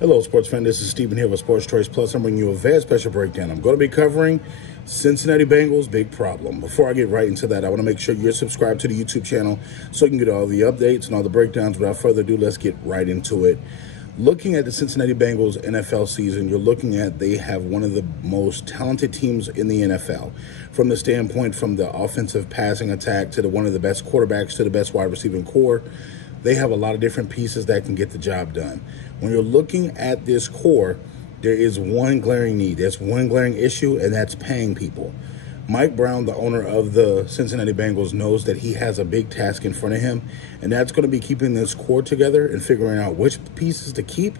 Hello, sports fan. This is Steven here with Sports Choice Plus. I'm bringing you a very special breakdown. I'm going to be covering Cincinnati Bengals' big problem. Before I get right into that, I want to make sure you're subscribed to the YouTube channel so you can get all the updates and all the breakdowns. Without further ado, let's get right into it. Looking at the Cincinnati Bengals NFL season, you're looking at they have one of the most talented teams in the NFL from the standpoint from the offensive passing attack to one of the best quarterbacks to the best wide receiving core. They have a lot of different pieces that can get the job done. When you're looking at this core, there is one glaring need. There's one glaring issue, and that's paying people. Mike Brown, the owner of the Cincinnati Bengals, knows that he has a big task in front of him, and that's going to be keeping this core together and figuring out which pieces to keep,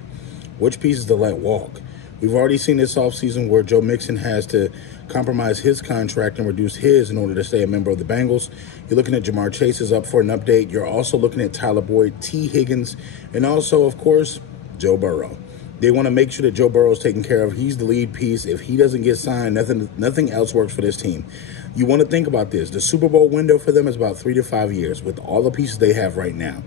which pieces to let walk. We've already seen this offseason where Joe Mixon has to compromise his contract and reduce his in order to stay a member of the Bengals. You're looking at Jamar Chase is up for an update. You're also looking at Tyler Boyd, T. Higgins, and also, of course, Joe Burrow. They want to make sure that Joe Burrow is taken care of. He's the lead piece. If he doesn't get signed, nothing else works for this team. You want to think about this. The Super Bowl window for them is about 3 to 5 years with all the pieces they have right now.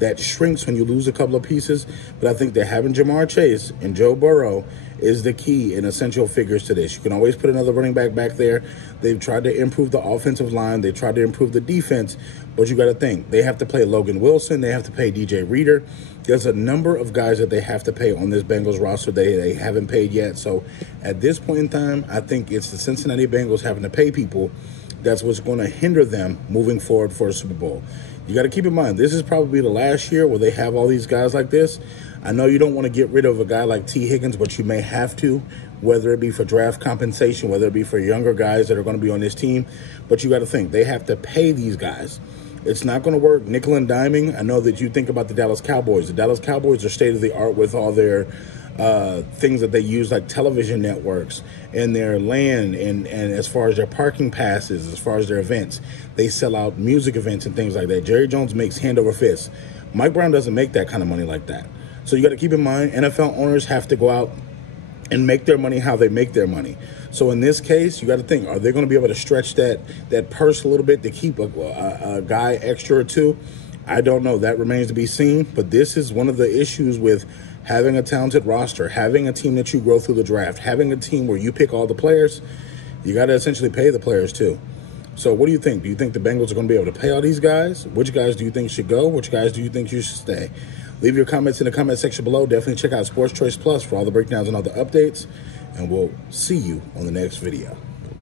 That shrinks when you lose a couple of pieces, but I think that having Jamar Chase and Joe Burrow is the key and essential figures to this. You can always put another running back there. They've tried to improve the offensive line. They tried to improve the defense, but you got to think. They have to play Logan Wilson. They have to pay DJ Reader. There's a number of guys that they have to pay on this Bengals roster they haven't paid yet. So at this point in time, I think it's the Cincinnati Bengals having to pay people. That's what's going to hinder them moving forward for a Super Bowl. You got to keep in mind, this is probably the last year where they have all these guys like this. I know you don't want to get rid of a guy like T. Higgins, but you may have to, whether it be for draft compensation, whether it be for younger guys that are going to be on this team. But you got to think, they have to pay these guys. It's not going to work nickel and diming. I know that you think about the Dallas Cowboys. The Dallas Cowboys are state-of-the-art with all their things that they use, like television networks and their land, and as far as their parking passes, as far as their events, they sell out music events and things like that. Jerry Jones makes hand over fist. Mike Brown doesn't make that kind of money like that. So you got to keep in mind, NFL owners have to go out and make their money how they make their money. So in this case, you got to think, are they going to be able to stretch that purse a little bit to keep a guy extra or two? I don't know. That remains to be seen. But this is one of the issues with having a talented roster, having a team that you grow through the draft, having a team where you pick all the players. You got to essentially pay the players too. So what do you think? Do you think the Bengals are going to be able to pay all these guys? Which guys do you think should go? Which guys do you think you should stay? Leave your comments in the comment section below. Definitely check out Sports Choice Plus for all the breakdowns and all the updates. And we'll see you on the next video.